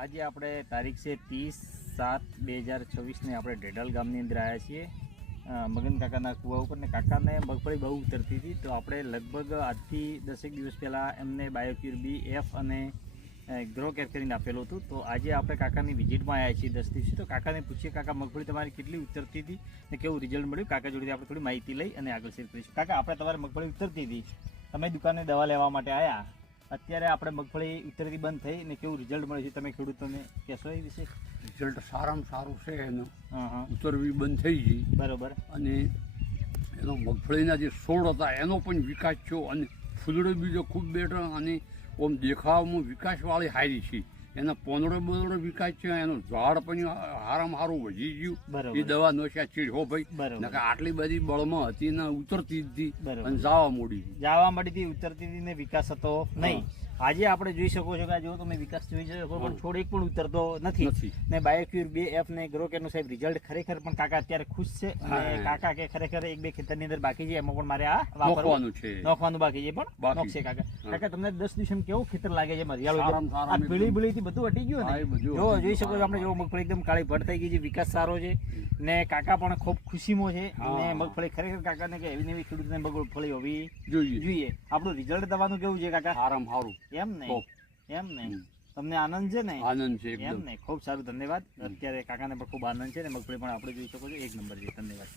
આજે આપણે તારીખ છે 30/7/2026 આપણે ઢેઢલ ગામની અંદર આવ્યા છીએ મગન કાકાના કૂવા ઉપર. ને કાકાને મગફળી બહુ ઉતરતી હતી, તો આપણે લગભગ આજથી 10 દિવસ પહેલાં એમને બાયોક્યુર BF અને ગ્રો કેર કરીને આપેલું હતું. તો આજે આપણે કાકાની વિઝિટમાં આવ્યા છીએ 10 દિવસથી. તો કાકાને પૂછીએ, કાકા મગફળી તમારી કેટલી ઉતરતી હતી ને કેવું રિઝલ્ટ મળ્યું. કાકા જોડેથી આપણે થોડી માહિતી લઈ અને આગળ શેર કરીશું. કાકા, આપણે તમારી મગફળી ઉતરતી હતી, તમે દુકાને દવા લેવા માટે આવ્યા, અત્યારે આપણે મગફળી ઉતરતી બંધ થઈ ને કેવું રિઝલ્ટ મળે છે, તમે ખેડૂતોને કહેશો એ વિશે? રિઝલ્ટ સારામાં સારું છે એનું. હા, ઉતરવી બંધ થઈ ગઈ. બરોબર. અને એનો મગફળીના જે છોડ હતા એનો પણ વિકાસ થયો અને ફૂલડો બીજો ખૂબ બેટર અને આમ દેખાવમાં વિકાસવાળી હારી છે. એના પોંદડો બોંદડો વિકાસ છે, એનું ઝાડ પણ હારામાં હારું વધી ગયું. એ દવા નોશા ચીડ હો ભાઈ, નકર આટલી બધી બળમાં હતી ને ઉતરતી જ હતી અને જાવા મોડી હતી, ઉતરતી હતી ને વિકાસ હતો નહીં. આજે આપણે જોઈ શકો છો કે જો તમે વિકાસ જોઈ શકો પણ છોડ એક પણ ઉતરતો નથી. ને બાયોક્યુર BF ને ગ્રો કેર નું સાહેબ રિઝલ્ટ ખરેખર પણ કાકા અત્યારે ખુશ છે. અને કાકા કે ખરેખર 1-2 ખેતરની અંદર બાકી છે, એમાં પણ મારે આ નાખવાનું છે, નાખવાનું બાકી છે, પણ નાખશે કાકા. કાકા, તમને 10 દિવસ કેવું ખેતર લાગે છે? મરિયાળું આ પીળી થી બધું હટી ગયું ને? જો જોઈ શકો છો આપણે, જો મગફળી એકદમ કાળી ભટ થઈ ગઈ છે, વિકાસ સારો છે ને કાકા પણ ખૂબ ખુશીમાં છે. અને મગફળી ખરેખર કાકાને કે એવી નવી ખેડૂતને મગફળી હોવી જોઈએ. આપણું રિઝલ્ટ દવાનું કેવું છે કાકા? સારામાં સારું. એમ ને તમને આનંદ છે ને? આનંદ છે એમ ને. ખૂબ સારું, ધન્યવાદ. અત્યારે કાકાને પણ ખૂબ આનંદ છે ને મગફળી પણ આપણે જોઈ શકો છો 1 નંબર છે. ધન્યવાદ.